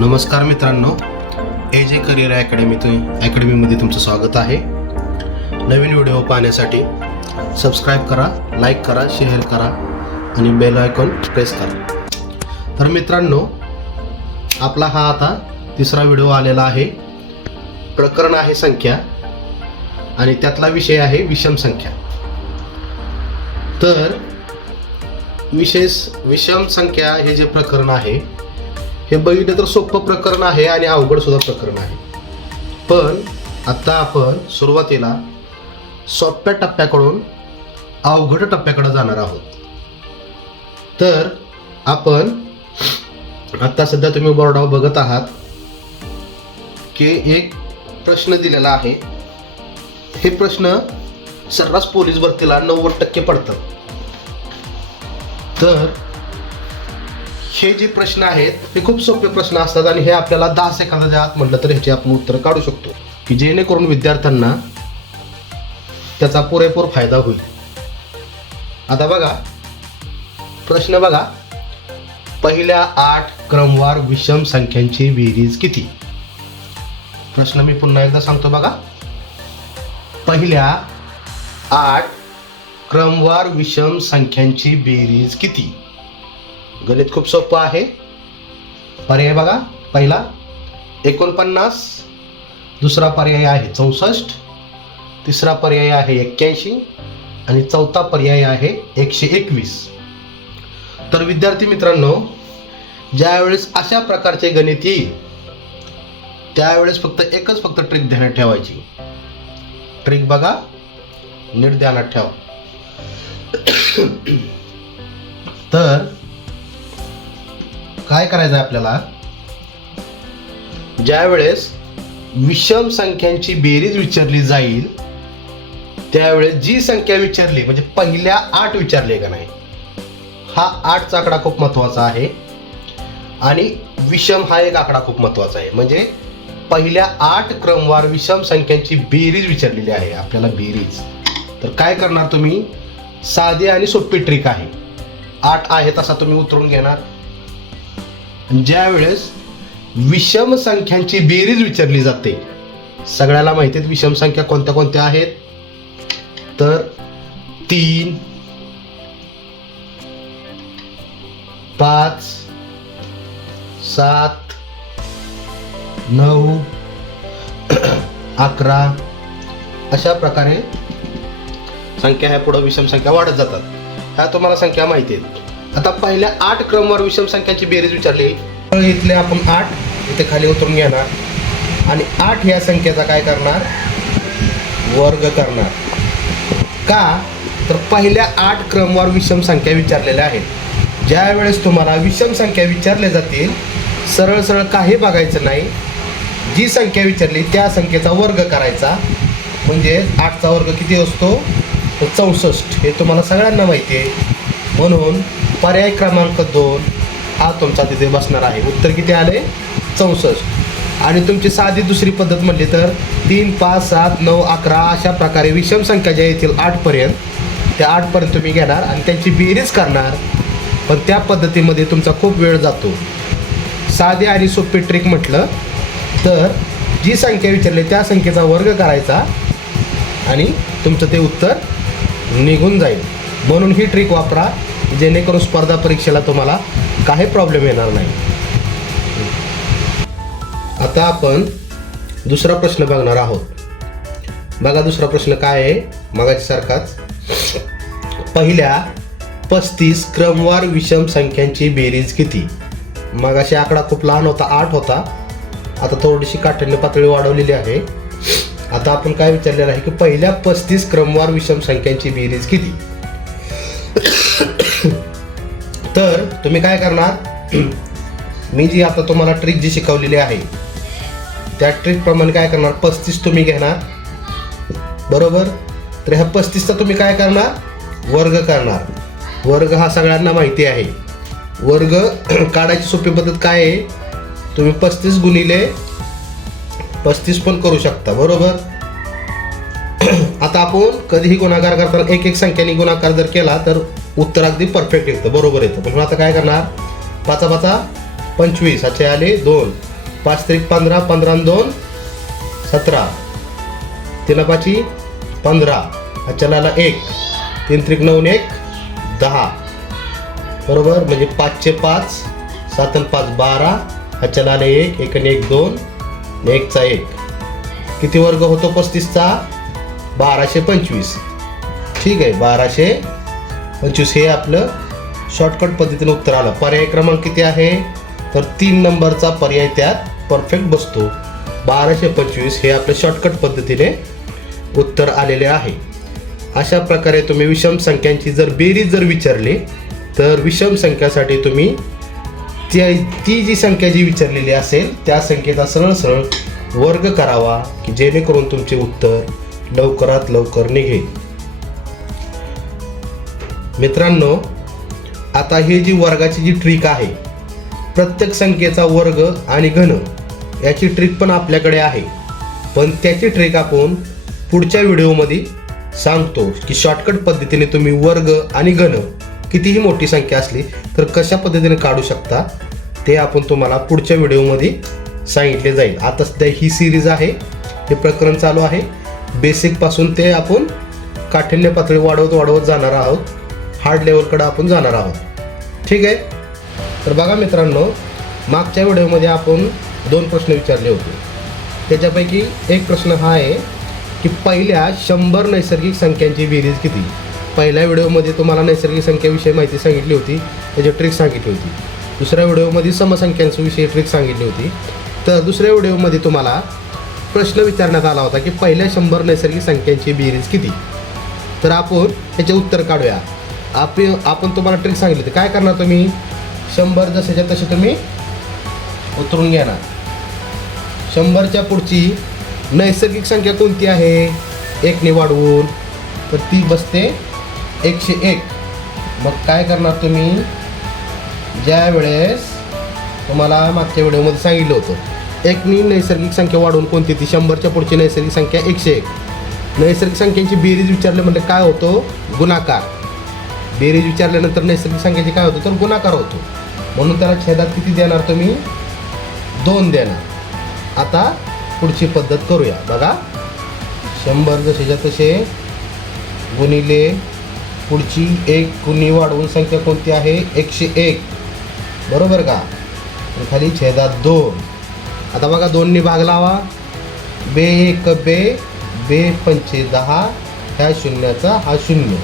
नमस्कार मित्रांनो, AJ career अकॅडमीमध्ये तुमचं स्वागत आहे. नवीन व्हिडिओ पाहण्यासाठी सबस्क्राईब करा, लाईक करा, शेअर करा आणि बेल आयकॉन प्रेस करा. तर मित्रांनो, आपला हा आता तिसरा व्हिडिओ आलेला आहे. प्रकरण आहे संख्या आणि त्यातला विषय आहे विषम संख्या. तर विषम संख्या हे जे प्रकरण आहे हे बघितलं तर सोपं प्रकरण आहे आणि अवघड सुद्धा प्रकरण आहे. पण आता आपण सुरुवातीला सोप्या टप्प्याकडून अवघड टप्प्याकडे जाणार आहोत. तर आपण आता सध्या तुम्ही बोर्डावर बघत आहात की एक प्रश्न दिलेला आहे. हे प्रश्न सर्रास पोलीस भरतीला 90% पडतात. तर हे जे प्रश्न आहेत हे खूप सोपे प्रश्न असतात आणि हे आपल्याला 10 सेकंदाच्या आत म्हटलं तर ह्याची आपण उत्तर काढू शकतो, की जेणेकरून विद्यार्थ्यांना त्याचा पुरेपूर फायदा होईल. आता बघा प्रश्न बघा. पहिल्या 8 क्रमवार विषम संख्यांची बेरीज किती? प्रश्न मी पुन्हा एकदा सांगतो बघा. पहिल्या 8 क्रमवार विषम संख्यांची बेरीज किती? गणित खूप सोपं आहे. पर्याय बघा. पहिला 49, दुसरा पर्याय आहे 64, तिसरा पर्याय आहे 81 आणि चौथा पर्याय आहे 121. तर विद्यार्थी मित्रांनो, ज्यावेळेस अशा प्रकारचे गणित येईल त्यावेळेस एकच ट्रिक ध्यानात ठेवायची. ट्रिक बघा, नीट ध्यानात ठेवा. तर काय करायचं आहे आपल्याला, ज्यावेळेस विषम संख्यांची बेरीज विचारली जाईल त्यावेळेस जी संख्या विचारली म्हणजे पहिल्या 8 विचारले का नाही, हा 8चा आकडा खूप महत्वाचा आहे आणि विषम हा एक आकडा खूप महत्वाचा आहे. म्हणजे पहिल्या 8 क्रमवार विषम संख्यांची बेरीज विचारलेली आहे आपल्याला, बेरीज. तर काय करणार तुम्ही, साधी आणि सोपी ट्रिक आहे. 8 आहे तसा तुम्ही उतरून घेणार. ज्यावेळेस विषम संख्यांची बेरीज विचारली जाते, सगळ्याला माहिती आहे विषम संख्या कोणत्या कोणत्या आहेत. तर 3, 5, 7, 9, 11 अशा प्रकारे संख्या ह्या पुढे विषम संख्या वाढत जातात. ह्या तुम्हाला संख्या माहिती आहेत. आता पहिल्या 8 क्रमवार विषम संख्यांची बेरीज विचारली. इथले आपण 8 इथे खाली उतरून घेणार आणि 8 ह्या संख्येचा काय करणार, वर्ग करणार. का तर पहिल्या 8 क्रमवार विषम संख्या विचारलेल्या आहेत. ज्या वेळेस तुम्हाला विषम संख्या विचारल्या जातील, सरळ सरळ काही बघायचं नाही. जी संख्या विचारली त्या संख्येचा वर्ग करायचा. म्हणजे 8चा वर्ग किती असतो, 64. हे तुम्हाला सगळ्यांना माहिती आहे. म्हणून पर्याय क्रमांक 2 हा तुमचा तिथे बसणार आहे. उत्तर किती आले, 64. आणि तुमची साधी दुसरी पद्धत म्हणली तर 3, 5, 7, 9, 11 अशा प्रकारे विषम संख्या ज्या येतील 8 पर्यंत, त्या 8 पर्यंत तुम्ही घेणार आणि त्यांची बेरीज करणार. पण त्या पद्धतीमध्ये तुमचा खूप वेळ जातो. साधी आणि सोपी ट्रिक म्हटलं तर जी संख्या विचारली त्या संख्येचा वर्ग करायचा आणि तुमचं ते उत्तर निघून जाईल. म्हणून ही ट्रिक वापरा, जेणेकरून स्पर्धा परीक्षेला तुम्हाला काही प्रॉब्लेम येणार नाही. आता आपण दुसरा प्रश्न बघणार आहोत. बघा दुसरा प्रश्न काय आहे, मगाची सारखाच. पहिल्या 35 क्रमवार विषम संख्यांची बेरीज किती? मगाशी आकडा खूप लहान होता, 8 होता. आता थोडीशी काठिण्य पातळी वाढवलेली आहे. आता आपण काय विचारलेलं आहे की पहिल्या 35 क्रमवार विषम संख्यांची बेरीज किती? तर तुम्ही काय करणार, मी जी आता तुम्हाला ट्रिक जी शिकवलेली आहे त्या ट्रिक प्रमाणे काय करणार, 35 तुम्ही घेणार, बरोबर. तर ह्या 35चा तुम्ही काय करणार, वर्ग करणार. वर्ग हा सगळ्यांना माहिती आहे. वर्ग काढायची सोपी पद्धत काय आहे, तुम्ही 35 गुणिले 35 पण करू शकता, बरोबर. आता आपण कधीही गुणाकार करताना एक संख्याने गुणाकार जर केला तर उत्तर अगदी परफेक्ट येतं, बरोबर येतं. पण आता काय करणार, 5 5 25 असे आले 2, 5 त्रिक 15, 15 आणि 2 17, 3 पाची 15, चलाला 1, 3 त्रिक 9 1 10, बरोबर. म्हणजे 5 चे 5, 7 आणि 5 12, चलाला 1, 1 आणि 1 2, 1 चा 1. किती वर्ग होतो 35चा? 1225. ठीक आहे, 1225 हे आपलं शॉर्टकट पद्धतीने उत्तर आलं. पर्याय क्रमांक किती आहे? तर 3 नंबरचा पर्याय त्यात परफेक्ट बसतो. 1225 हे आपलं शॉर्टकट पद्धतीने उत्तर आलेले आहे. अशा प्रकारे तुम्ही विषम संख्यांची जर बेरीज जर विचारली तर विषम संख्यासाठी तुम्ही ती जी संख्या जी विचारलेली असेल त्या संख्येचा सरळ सरळ वर्ग करावा की जेणेकरून तुमचे उत्तर लवकरात लवकर निघेल. मित्रांनो, आता ही जी वर्गाची जी ट्रिक आहे, प्रत्येक संख्येचा वर्ग आणि घन याची ट्रिक पण आपल्याकडे आहे. पण त्याची ट्रिक आपण पुढच्या व्हिडिओमध्ये सांगतो की शॉर्टकट पद्धतीने तुम्ही वर्ग आणि घन कितीही मोठी संख्या असली तर कशा पद्धतीने काढू शकता ते आपण तुम्हाला पुढच्या व्हिडिओमध्ये सांगितले जाईल. आता सध्या ही सिरीज आहे, हे प्रकरण चालू आहे. बेसिकपासून ते आपण काठिण्य पातळी वाढवत जाणार आहोत. हार्ड लेवलकडे आपण जाणार आहोत. ठीक आहे. तर बघा मित्रांनो, मागच्या व्हिडिओमध्ये आपण 2 प्रश्न विचारले होते. त्याच्यापैकी एक प्रश्न हा आहे की पहिल्या 100 नैसर्गिक संख्यांची बेरीज किती. पहिल्या व्हिडिओमध्ये तुम्हाला नैसर्गिक संख्याविषयी माहिती सांगितली होती, त्याची ट्रिक सांगितली होती. दुसऱ्या व्हिडिओमध्ये समसंख्यांविषयी ट्रिक सांगितली होती. तर दुसऱ्या व्हिडिओमध्ये तुम्हाला प्रश्न विचारण्यात आला होता की पहिल्या 100 नैसर्गिक संख्यांची बेरीज किती. तर आपण ह्याचे उत्तर काढूया. आपण तुम्हाला ट्रिक सांगितली होती. काय करणार तुम्ही? 100 जसेच्या तसे तुम्ही उतरून घेणार. 100च्या पुढची नैसर्गिक संख्या कोणती आहे 1 ने वाढवून, तर ती बसते 101. मग काय करणार तुम्ही? ज्या वेळेस तुम्हाला मागच्या व्हिडिओमध्ये सांगितलं होतं 1 ने नैसर्गिक संख्या वाढवून कोणती, ती 100च्या पुढची नैसर्गिक संख्या 101. नैसर्गिक संख्यांची बेरीज विचारले म्हणजे काय होतो? गुणाकार. बेरीज विचारल्यानंतर नैसर्गिक संख्येची काय होतं? तर गुणाकार होतो. म्हणून त्याला छेदात किती देणार तुम्ही? 2 देणार. आता पुढची पद्धत करूया. बघा, 100 जसेच्या तसे गुणिले पुढची 1 कुणी वाढवून संख्या कोणती आहे? 101, बरोबर का. खाली छेदात 2. आता बघा 2 ने भाग लावा. बे 1 बे, बे 5 10, ह्या शून्याचा हा 0.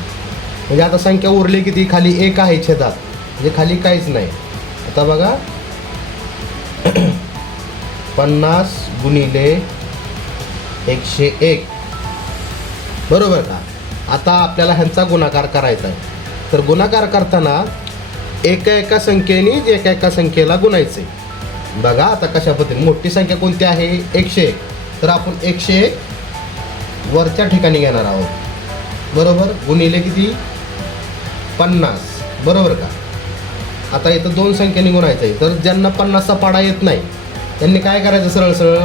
म्हणजे आता संख्या उरली किती? खाली 1 आहे छेदात, म्हणजे खाली काहीच नाही. आता बघा 50 गुणिले 101, बरोबर का. आता आपल्याला ह्यांचा गुणाकार करायचा आहे. तर गुणाकार करताना एका संख्येने एका संख्येला गुणायचे. बघा आता कशा पद्धतीने. मोठी संख्या कोणती आहे? 101. तर आपण 101 वरच्या ठिकाणी घेणार आहोत, बरोबर. गुणिले किती? 50, बरोबर का. आता इथं 2 संख्येने गुणायचं आहे. तर ज्यांना 50चा पाडा येत नाही त्यांनी काय करायचं? सरळ सरळ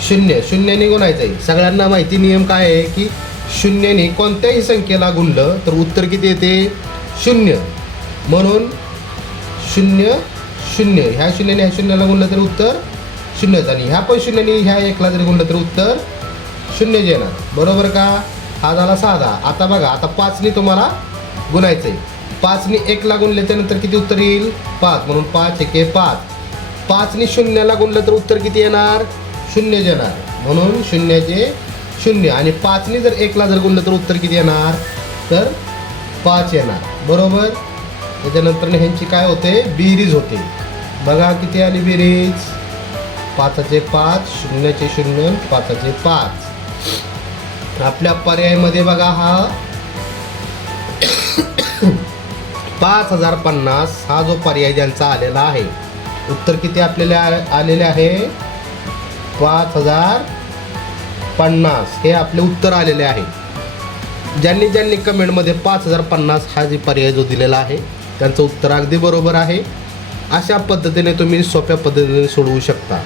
0ने गुणायचं आहे. सगळ्यांना माहिती नियम काय आहे की 0ने कोणत्याही संख्येला गुणलं तर उत्तर किती येते? 0. म्हणून 0 0, ह्या 0ने ह्या 0ला गुणलं तरी उत्तर 0च, आणि ह्या पण 0ने ह्या 1ला जरी गुणलं तरी उत्तर 0 येणार, बरोबर का. हा झाला साधा. आता बघा, आता 5ने तुम्हाला गुणायचं आहे. 5ने 1ला गुणल्याच्या नंतर किती उत्तर येईल? 5. म्हणून 5 1 5. 5ने 0ला गुणलं तर उत्तर किती येणार? 0 येणार. म्हणून 0चे 0. आणि 5ने जर 1ला जर गुणलं तर उत्तर किती येणार? तर 5 येणार, बरोबर. त्याच्यानंतर ह्यांची काय होते? बेरीज होते. बघा किती आली बेरीज? 5चे 5, 0चे 0, 5चे 5. आपल्या पर्यायामध्ये बघा हा 5050 हा जो पर्याय ज्यांचा आलेला आहे, उत्तर किती आपल्याला आलेले आहे? 5050 हे आपले उत्तर आलेले आहे. ज्यांनी कमेंटमध्ये 5050 हा जे पर्याय जो दिलेला आहे त्यांचं उत्तर अगदी बरोबर आहे. अशा पद्धतीने तुम्ही सोप्या पद्धतीने सोडवू शकता.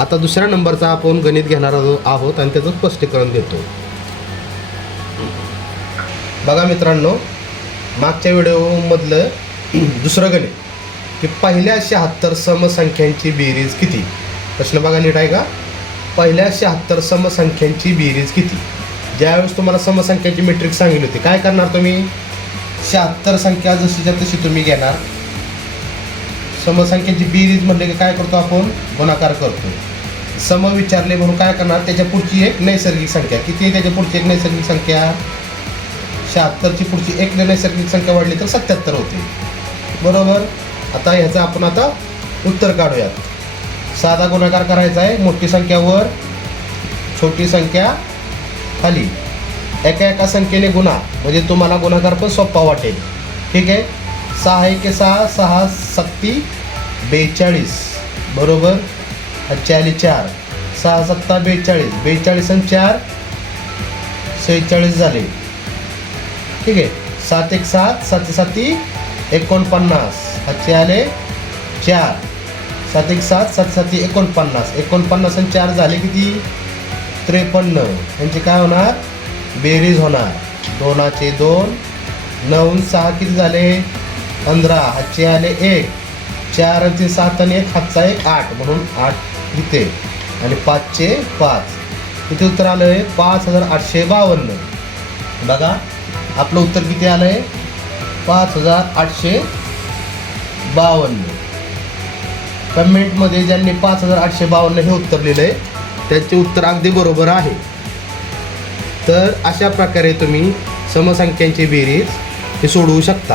आता दुसऱ्या नंबरचा आपण गणित घेणार आहोत आणि त्याचं स्पष्टीकरण देतो. बघा मित्रांनो, मागच्या व्हिडिओमधलं दुसरं गणित की पहिल्या 76 समसंख्यांची बेरीज किती. प्रश्न बघा नीट आहे का. पहिल्या 76 समसंख्यांची बेरीज किती. ज्यावेळेस तुम्हाला समसंख्यांची मेट्रिक सांगितली होती काय करणार तुम्ही. 76 संख्या जशीच्या तशी तुम्ही घेणार. समसंख्यांची बेरीज म्हणले की काय करतो आपण, गुणाकार करतो. सम विचारले म्हणून काय करणार, त्याच्या पुढची एक नैसर्गिक संख्या. किती आहे त्याच्या पुढची एक नैसर्गिक संख्या. 76ची पुढची एक नैसर्गिक संख्या वाढली तर 77 होते. बरोबर. आता ह्याचं आपण आता उत्तर काढूयात. साधा गुणाकार करायचा आहे. मोठी संख्या वर, छोटी संख्या खाली. एका संख्येने गुणा म्हणजे तुम्हाला गुणाकार पण सोपा वाटेल. ठीक आहे. 6 1 6, 6 7 42 बरोबर. 4 4, 6 7 42, 42 आणि 4 46 झाले. ठीक आहे. 7 1 7, 7 7 49, हातचे आले 4, 7 1 7, 7 7 49, 49 आणि 4 झाले किती 53. यांचे काय होणार, बेरीज होणार. 2चे 2, 9 6 किती झाले 15, हातचे आले 1, 4 आणि 7 आणि 1, हातचा 1 8 म्हणून 8 इथे आणि 5चे 5. किती उत्तर आलं आहे 5852. बघा आपलं उत्तर किती आलं आहे 5852. कमेंटमध्ये ज्यांनी 5852 हे उत्तर लिहिलं आहे त्यांचे उत्तर अगदी बरोबर आहे. तर अशा प्रकारे तुम्ही समसंख्यांची बेरीज हे सोडवू शकता.